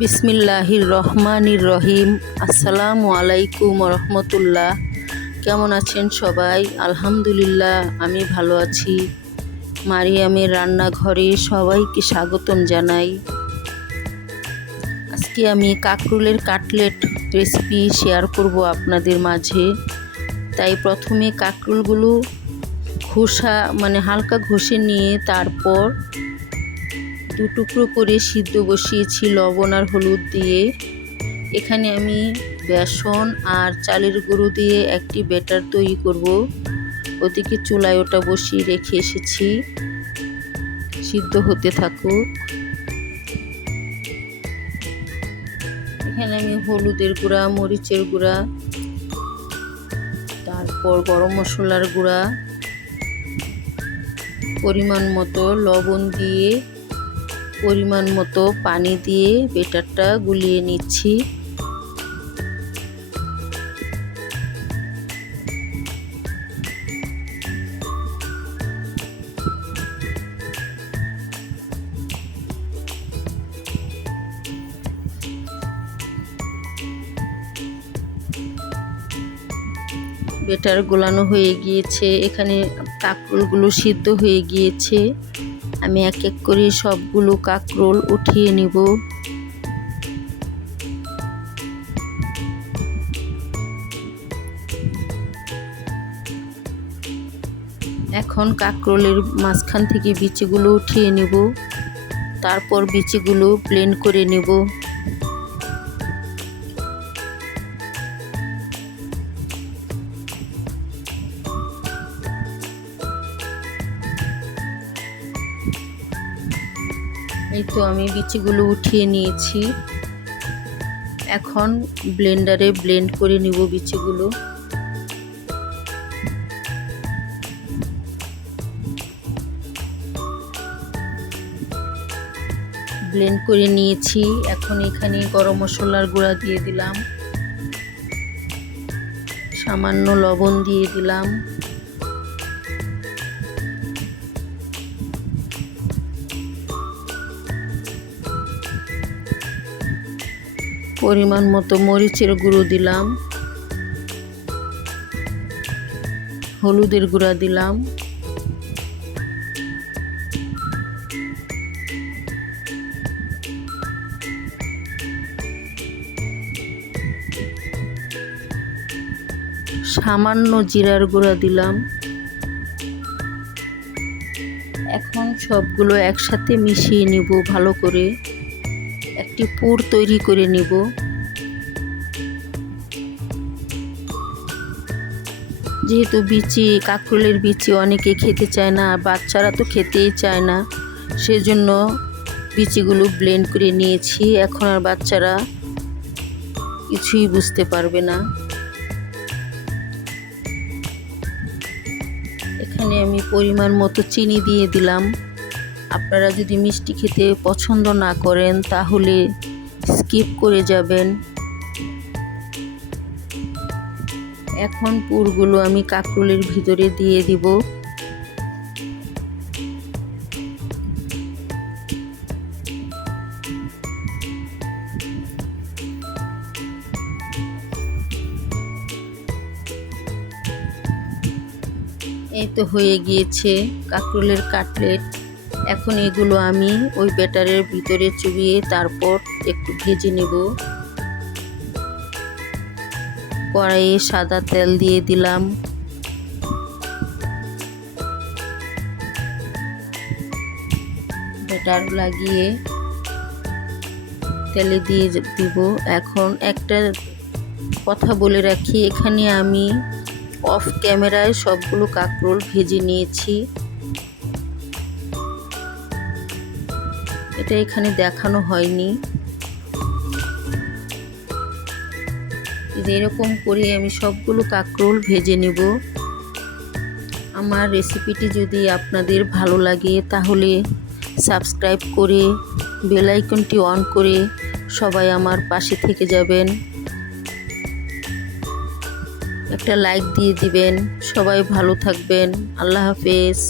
বিসমিল্লাহির রহমানির রহিম। আসসালামু আলাইকুম রহমতুল্লাহ। কেমন আছেন সবাই? আলহামদুলিল্লাহ, আমি ভালো আছি। মারিয়ামের রান্নাঘরে সবাইকে স্বাগতম জানাই। আজকে আমি কাঁকরোলের কাটলেট রেসিপি শেয়ার করব আপনাদের মাঝে। তাই প্রথমে কাঁকরোলগুলো হালকা ঘষে নিয়ে তারপর দু টুকরো করে সিদ্ধ বসিয়েছি লবণ আর হলুদ দিয়ে। এখানে আমি বেসন আর চালের গুঁড়ো দিয়ে একটি ব্যাটার তৈরি করব। ওদিকে চুলায় ওটা বসিয়ে রেখে এসেছি, সিদ্ধ হতে থাকুক। এখানে আমি হলুদের গুঁড়া, মরিচের গুঁড়া, তারপর গরম মশলার গুঁড়া, পরিমাণ মতো লবণ দিয়ে পরিমাণ মতো পানি দিয়ে ব্যাটারটা গুলিয়ে নিচ্ছি। ব্যাটার গোলানো হয়ে গিয়েছে। এখানে কাঁকরোলগুলো সিদ্ধ হয়ে গিয়েছে। আমি এক এক করে সবগুলো কাঁকরোল উঠিয়ে নিব। এখন কাঁকরোলের মাঝখান থেকে বিচিগুলো উঠিয়ে নিব, তারপর বিচিগুলো ব্লেন্ড করে নেব। এই তো আমি বিচিগুলো উঠিয়ে নিয়েছি। এখন ব্লেন্ডারে ব্লেন্ড করে নিব বিচিগুলো। ব্লেন্ড করে নিয়েছি। এখন এখানে গরম মশলার গুঁড়া দিয়ে দিলাম, সামান্য লবণ দিয়ে দিলাম, পরিমাণ মতো মরিচের গুঁড়ো দিলাম, হলুদের গুঁড়া দিলাম, সামান্য জিরার গুঁড়া দিলাম। এখন সবগুলো একসাথে মিশিয়ে নিব ভালো করে, একটি পুর তৈরি করে নিব। যেহেতু কাঁকরোলের বিচি অনেকে খেতে চায় না, বাচ্চারা তো খেতেই চায় না, সেজন্য বিচিগুলো ব্লেন্ড করে নিয়েছি। এখন আর বাচ্চারা কিছুই বুঝতে পারবে না। এখানে আমি পরিমাণ মতো চিনি দিয়ে দিলাম। আপনারা যদি মিষ্টি খেতে পছন্দ না করেন তাহলে স্কিপ করে যাবেন। এখন পুরগুলো আমি কাঁকরোলের ভিতরে দিয়ে দিব। এই তো হয়ে গিয়েছে কাঁকরোলের কাটলেট। এখন এগুলো আমি ওই ব্যাটারের ভিতরে চুবিয়ে তারপর একটু ভেজে নেব। কড়াইয়ে সাদা তেল দিয়ে দিলাম, ব্যাটার লাগিয়ে তেলে দিয়ে দিব। এখন একটা কথা বলে রাখি, এখানে আমি অফ ক্যামেরায় সবগুলো কাঁকরোল ভেজে নিয়েছি। এটা এখানে দেখানো হয়নি। এরকম করে আমি সবগুলো কাঁকরোল ভেজে নেব। আমার রেসিপিটি যদি আপনাদের ভালো লাগে তাহলে সাবস্ক্রাইব করে বেল আইকনটি অন করে সবাই আমার পাশে থেকে যাবেন। একটা লাইক দিয়ে দিবেন। সবাই ভালো থাকবেন। আল্লাহ হাফেজ।